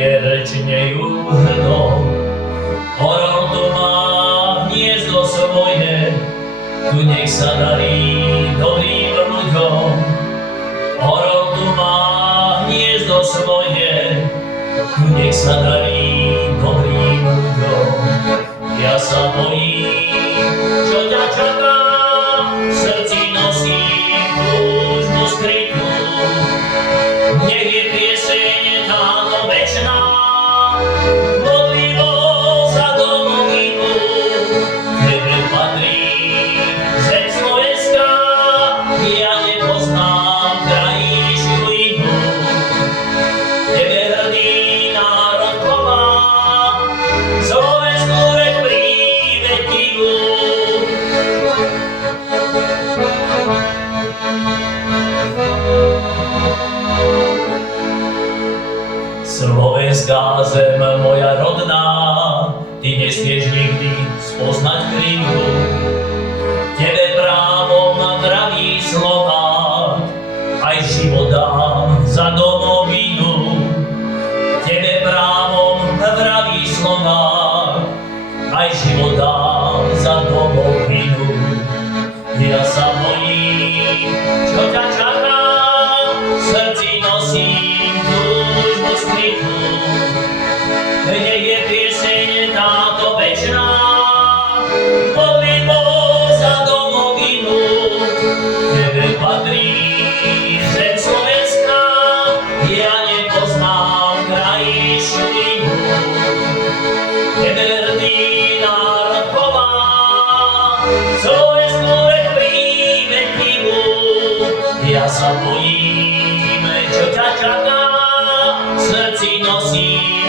panier činejú hrdo. Orol tu má hniezdo svoje, tu nech sa darí dobrým ľuďom. Orol tu má hniezdo svoje, tu nech sa darí dobrým ľuďom. Ja sa bojím, čo ťa čaká, v srdci nosím túžbu skrytú. Nech je pieseň táto večná, modlivosť za domovinu. Tebe patrí zem Slovenská, ja nepoznám krajinejšiu inú. Tebe hrdý národ chová, Slovenskú reč prívetivú. Slovenská zem moja rodná, ty nesmieš nikdy spoznať krivdu. Tebe právom vraví Slovák, aj život dám za domovinu. Tebe právom vraví Slovák, aj život dám za domovinu. Ja sa bojím, čo ťa čaká, v srdci nosím túžbu skrytú. Nech je pieseň táto večná, modlivosť za domovinu. Tebe patrí zem Slovenská, ja nepoznám krajinejšiu inú. Tebe hrdý národ chová, Slovenskú reč prívetivú. Ja sa bojím, čo ťa čaká, v srdci nosím